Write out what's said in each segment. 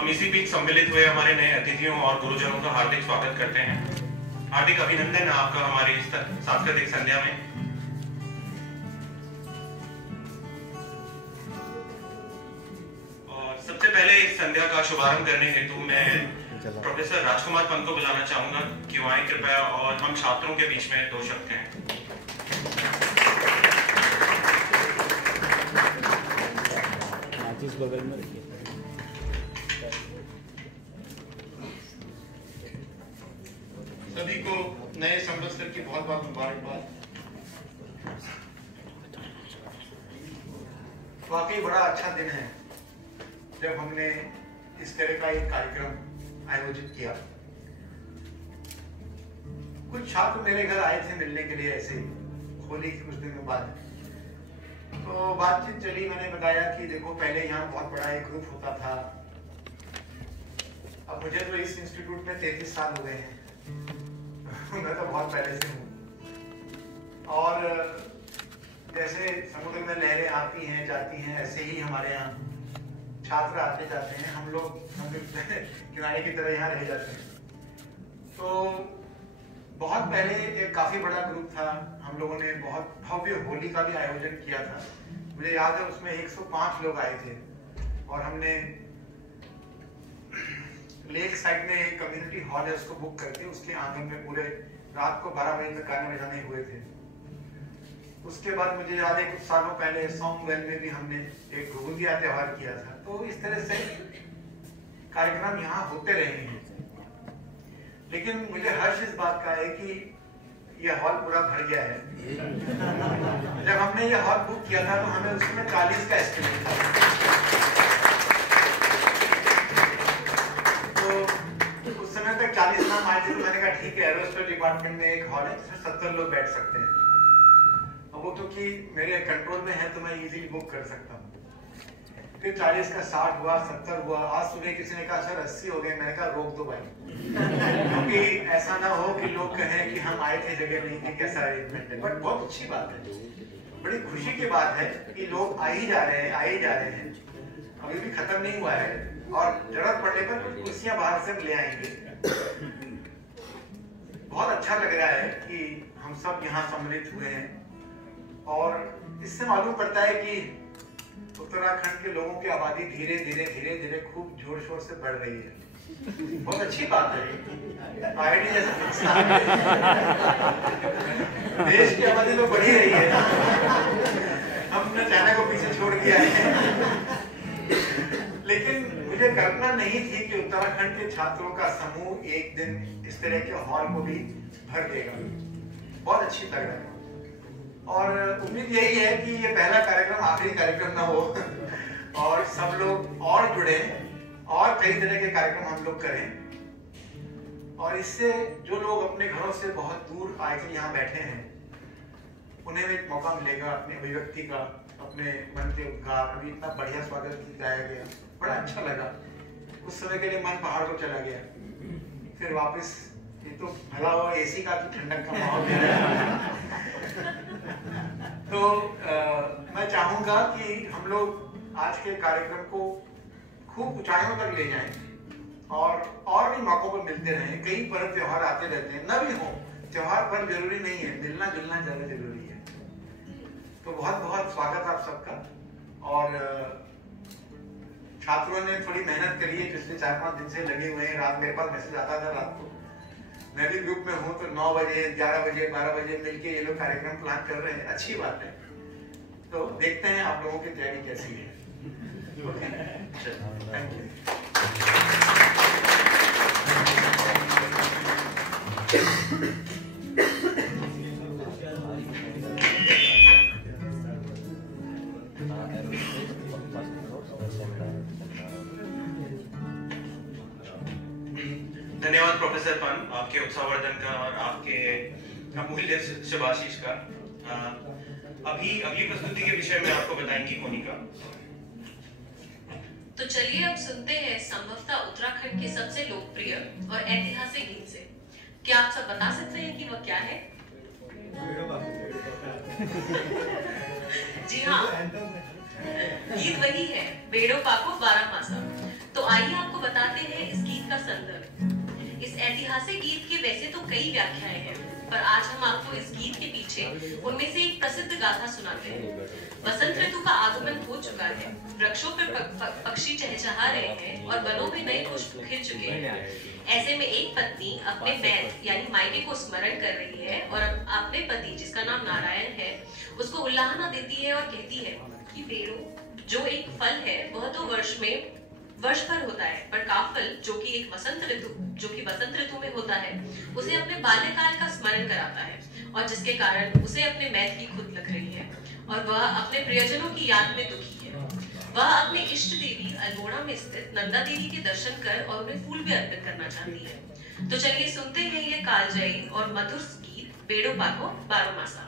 हम इसी बीच सम्मिलित हुए हमारे नए अतिथियों और गुरुजनों का हार्दिक स्वागत करते हैं। हार्दिक अभिनंदन है आपका हमारी इस सांस्कृतिक संध्या में। और सबसे पहले इस संध्या का शुभारंभ करने हेतु मैं प्रोफेसर राजकुमार पंत को बुलाना चाहूंगा कि वो आए कृपया और हम छात्रों के बीच में 2 शब्द कहें। बगल में रखिए। सभी को नए संवत्सर की बहुत बहुत मुबारकबाद। वाकई बड़ा अच्छा दिन है जब हमने इस तरह का एक कार्यक्रम आयोजित किया। कुछ छात्र मेरे घर आए थे मिलने के लिए, ऐसे होली के कुछ दिनों बाद। तो बातचीत चली, मैंने बताया कि देखो पहले यहाँ बहुत बड़ा एक ग्रुप होता था, अब मुझे तो इस इंस्टीट्यूट में 33 साल हो गए हैं मैं तो बहुत पहले से हूँ। और जैसे समुद्र में लहरें आती हैं जाती हैं, ऐसे ही हमारे यहाँ छात्र आते जाते हैं, हम लोग किनारे की तरह यहाँ रह जाते हैं। तो बहुत पहले एक काफी बड़ा ग्रुप था, हम लोगों ने बहुत भव्य होली का भी आयोजन किया था। मुझे याद है उसमें 105 लोग आए थे और हमने लेक साइड में एक कम्युनिटी हॉल है, उसको बुक करके उसके आंगन में पूरे रात को 12 बजे तक गाने बजाने हुए थे। उसके बाद मुझे याद है कुछ सालों पहले सॉन्गवेल में भी हमने एक घुघुतिया त्योहार किया था। तो इस तरह से कार्यक्रम यहाँ होते रहे हैं, लेकिन मुझे हर्ष इस बात का है कि यह हॉल पूरा भर गया है। जब हमने यह हॉल बुक किया था तो हमें उसमें 40 का एस्टिमेट था। तो उस समय तक 40 नाम आए थे, तो मैंने कहा ठीक है, एरोस्पेस डिपार्टमेंट में एक हॉल है जिसमें 70 लोग बैठ सकते हैं। और वो क्योंकि मेरे कंट्रोल में है तो मैं इजीली बुक कर सकता हूँ। फिर 40 का 60 हुआ, 70 हुआ। आज सुबह किसी ने कहा सर 80 हो गए। मैंने कहा रोक दो भाई, क्योंकि ऐसा ना हो कि लोग कहें कि हम आए थे जगह नहीं थी, कैसा अरेंजमेंट है। बट बहुत अच्छी बात है, बड़ी खुशी की बात है कि लोग आ ही जा रहे हैं, आए जा रहे हैं, अभी भी खत्म नहीं हुआ है। और जरूरत पड़ने पर कुछ कुर्सियां बाहर से ले आएंगे। बहुत अच्छा लग रहा है कि हम सब यहाँ सम्मिलित हुए हैं और इससे मालूम पड़ता है कि उत्तराखंड के लोगों की आबादी धीरे धीरे खूब जोर शोर से बढ़ रही है। बहुत अच्छी बात है। आईडी जैसा देश की आबादी तो बढ़ ही रही है, हमने चाइना को पीछे छोड़ दिया है। लेकिन मुझे कल्पना नहीं थी कि उत्तराखंड के छात्रों का समूह एक दिन इस तरह के हॉल को भी भर देगा। बहुत अच्छी लग रहा है और उम्मीद यही है कि ये पहला कार्यक्रम आखिरी कार्यक्रम ना हो और सब लोग और जुड़े और कई तरह के कार्यक्रम हम लोग करें। और इससे जो लोग अपने घरों से बहुत दूर आके यहाँ बैठे हैं उन्हें एक मौका मिलेगा अपनी अभिव्यक्ति का, अपने मन के उद्गार। अभी इतना बढ़िया स्वागत गाया गया, बड़ा अच्छा लगा। कुछ समय के लिए मन पहाड़ को चला गया, फिर वापस ये तो भला हुआ एसी का ठंडक का माहौल दे रहा है। तो मैं चाहूंगा कि हम लोग आज के कार्यक्रम को खूब ऊंचाइयों तक ले जाएं और भी मौकों पर मिलते रहें। कई पर्व त्योहार आते रहते हैं, न भी हो त्योहार पर जरूरी नहीं है, मिलना जुलना ज्यादा जरूरी है। तो बहुत बहुत स्वागत आप सबका। और छात्रों ने थोड़ी मेहनत करी है, पिछले 4-5 दिन से लगे हुए हैं। रात मेरे पास मैसेज आता था रात को, मैं भी ग्रुप में हूँ, तो 9 बजे 11 बजे 12 बजे मिलके ये लोग कार्यक्रम प्लान कर रहे हैं। अच्छी बात है। तो देखते हैं आप लोगों की तैयारी कैसी है। Thank you. धन्यवाद प्रोफेसर पंत, आपके उत्साहवर्धन का और आपके अमूल्य शुभाशीष का। अभी अगली प्रस्तुति के विषय में आपको बताएंगी कोनिका। तो चलिए अब सुनते हैं संभवतः उत्तराखंड के सबसे लोकप्रिय और ऐतिहासिक गीत से। क्या आप सब बता सकते हैं कि वह क्या है? जी हाँ, गीत वही है, बेड़ो पाको 12 मासा। तो आइए आपको आपको बताते हैं इस गीत का संदर्भ। इस ऐतिहासिक गीत के वैसे तो कई व्याख्याएं हैं, पर आज हम आपको इस गीत के पीछे उनमें से एक प्रसिद्ध गाथा सुनाते हैं। बसंत ऋतु का आगमन हो चुका है, वृक्षों पर पक्षी चहचहा रहे हैं और वनों में नए पुष्प खिल चुके हैं। ऐसे में एक पत्नी अपने मैथ यानी मायके को स्मरण कर रही है और अपने पति, जिसका नाम नारायण है, उसको उल्लाहना देती है और कहती है कि बेड़ो जो एक फल है वह तो वर्ष भर होता है, पर काफल जो कि बसंत ऋतु में होता है, उसे अपने बाल्यकाल का स्मरण कराता है और जिसके कारण उसे अपने मैथ की खुद लग रही है और वह अपने प्रियजनों की याद में दुखी है। वह अपने इष्ट देवी अल्मोड़ा में स्थित नंदा देवी के दर्शन कर और उन्हें फूल भी अर्पित करना चाहती है। तो चलिए सुनते हैं ये कालजयी और मधुर गीत बेड़ो पाको बारो मासा।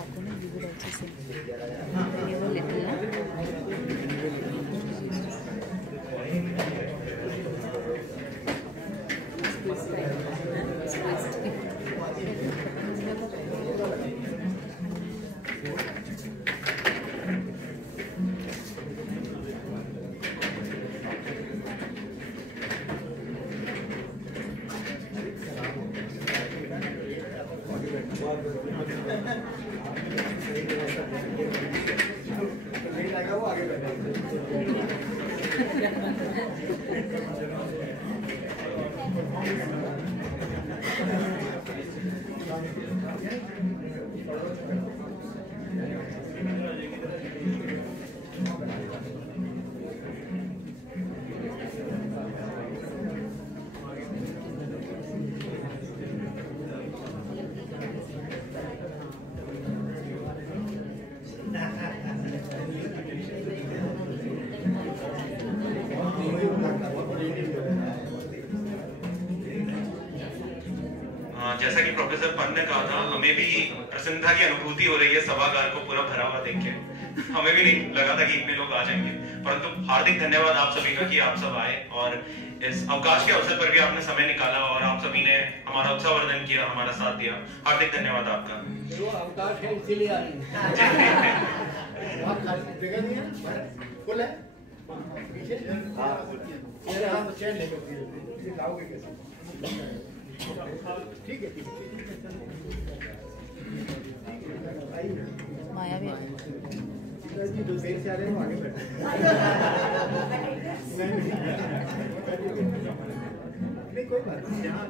tobacco, no, you would also sing. When you were little, जैसा कि प्रोफेसर पंत ने कहा था, हमें भी प्रसन्नता की अनुभूति हो रही है सभागार को पूरा भरा हुआ देख के। हमें भी नहीं लगा था कि इतने लोग आ जाएंगे, परंतु हार्दिक धन्यवाद आप सभी का कि आप सब आए और इस अवकाश के अवसर पर भी आपने समय निकाला और आप सभी ने हमारा उत्साहवर्धन किया, हमारा साथ दिया। हार्दिक धन्यवाद आपका। वो अवकाश है इसीलिए आए फुल है पीछे चेयर लेकर लाओगे कैसे? ठीक है माया भी जो देर से आ रहे हैं आगे बैठे नहीं कोई बात नहीं, यहाँ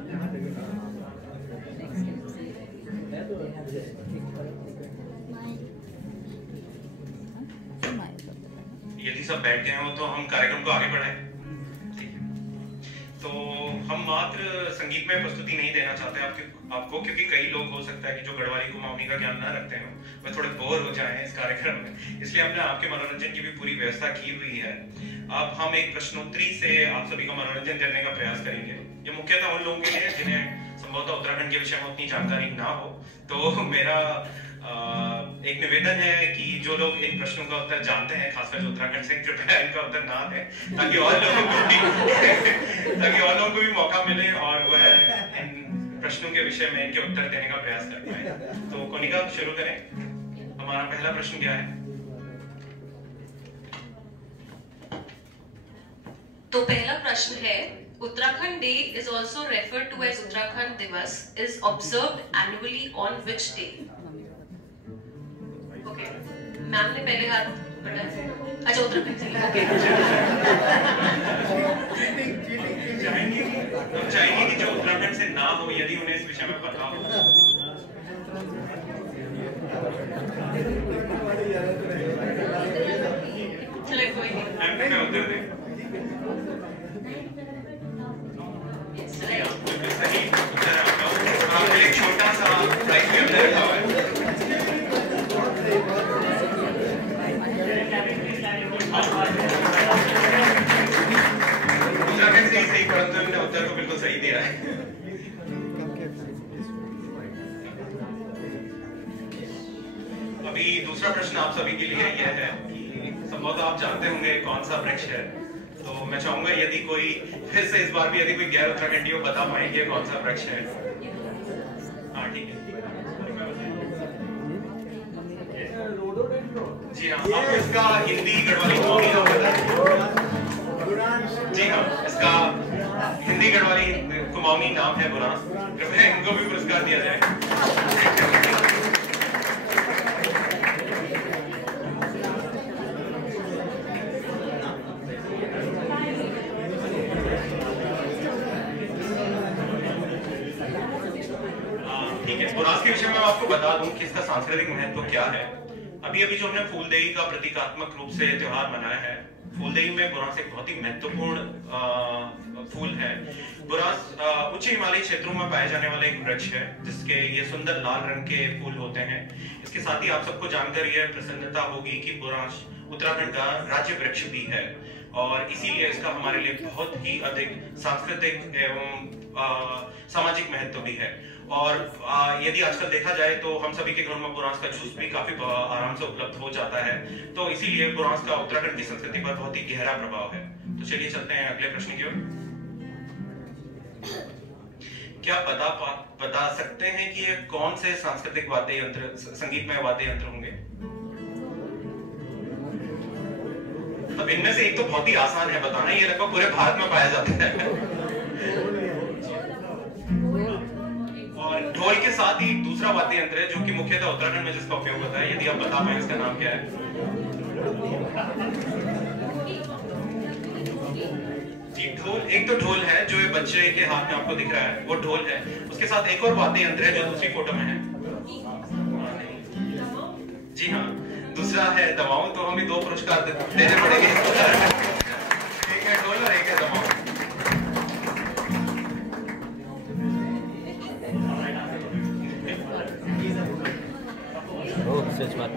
यदि सब बैठ गए हो तो हम कार्यक्रम को आगे बढ़ाएं। तो हम मात्र संगीतमय प्रस्तुति नहीं देना चाहते आपको, क्योंकि कई लोग हो सकता है कि जो गढ़वाली कुमाऊनी का ज्ञान न रखते हैं वह थोड़े बोर हो जाएं इस कार्यक्रम में, इसलिए हमने आपके मनोरंजन की भी पूरी व्यवस्था की हुई है। अब हम एक प्रश्नोत्तरी से आप सभी का मनोरंजन करने का प्रयास करेंगे। ये मुख्यतः उन लोगों के लिए जिन्हें संभवतः उत्तराखंड के विषय में उतनी जानकारी ना हो। तो मेरा एक निवेदन है कि जो लोग इन प्रश्नों का उत्तर जानते हैं, खासकर जो उत्तराखंड से, कृपया इनका उत्तर ना दें ताकि और लोगों को भी मौका मिले और वह इन प्रश्नों के विषय में इनके उत्तर देने का प्रयास कर पाए। तो कोनिका शुरू करें। हमारा पहला प्रश्न क्या है? तो पहला प्रश्न है, Uttarakhand Day is also referred to as Uttarakhand Divas is observed annually on which day? Okay, ma'am ने पहले हाथ बढ़ाया। अच्छा, उत्तराखंड से। हम चाहेंगे कि जो उत्तराखंड से ना हो, यदि उन्हें इस विषय में पता हो। चलो कोई नहीं। मैं उत्तर दें। सही उत्तर आपका। आपके लिए छोटा सा प्राइज भी हमने रखा हुआ है। उत्तराखंड से ही सही, परंतु हमने उत्तर को बिल्कुल सही दिया है। अभी दूसरा प्रश्न आप सभी के लिए यह है कि संभवतः आप जानते होंगे कौन सा वृक्ष है। तो मैं चाहूंगा यदि कोई फिर से इस बार भी यदि कोई गैर उत्तराखंडी हो बता पाएंगे कौन सा वृक्ष है। हाँ ठीक है जी हाँ, आपको इसका हिंदी गढ़वाली कुमाऊनी नाम पता है? जी हाँ, इसका हिंदी गढ़वाली कुमाऊनी नाम है बुरांस। कृपया इनको भी पुरस्कार दिया जाए। बुरांस के विषय में आपको बता दूं कि इसका सांस्कृतिक महत्व क्या है। अभी अभी जो हमने फूलदेई का प्रतीकात्मक रूप से त्योहार मनाया है, फूलदेई में बुरांस एक बहुत ही महत्वपूर्ण फूल है। बुरांस उच्च हिमालयी क्षेत्रों में पाए जाने वाला एक वृक्ष है जिसके ये सुंदर लाल रंग के फूल होते हैं। इसके साथ ही आप सबको जानकर यह प्रसन्नता होगी कि बुरांस उत्तराखंड का राज्य वृक्ष भी है और इसीलिए इसका हमारे लिए बहुत ही अधिक सांस्कृतिक एवं सामाजिक महत्व भी है। और यदि आजकल देखा जाए तो हम सभी के घरों में बुरांस का जूस भी काफी आराम से उपलब्ध हो जाता है, तो इसीलिए बुरांस का उत्तराखंड की संस्कृति पर बहुत ही गहरा प्रभाव है। तो चलिए चलते हैं अगले प्रश्न की ओर। क्या बता सकते हैं कि ये कौन से सांस्कृतिक वाद्य यंत्र, संगीतमय वाद्य यंत्र होंगे? अब इनमें से एक तो बहुत ही आसान है बताना, ये लगभग पूरे भारत में पाया जाता है। और ढोल के साथ ही दूसरा वाद्य यंत्र है जो कि मुख्यतः उत्तराखंड में जिसका उपयोग होता है, यदि आप बता पाए इसका नाम क्या है? ढोल, एक तो ढोल है जो ये बच्चे के हाथ में आपको दिख रहा है, वो ढोल है। उसके साथ एक और वाद्य यंत्र है जो दूसरी फोटो में है। जी हाँ, दूसरा है दमाऊ। तो हमें 2 पुरस्कार देने पड़ेंगे, एक है ढोल और एक है दमाऊ। सच बात।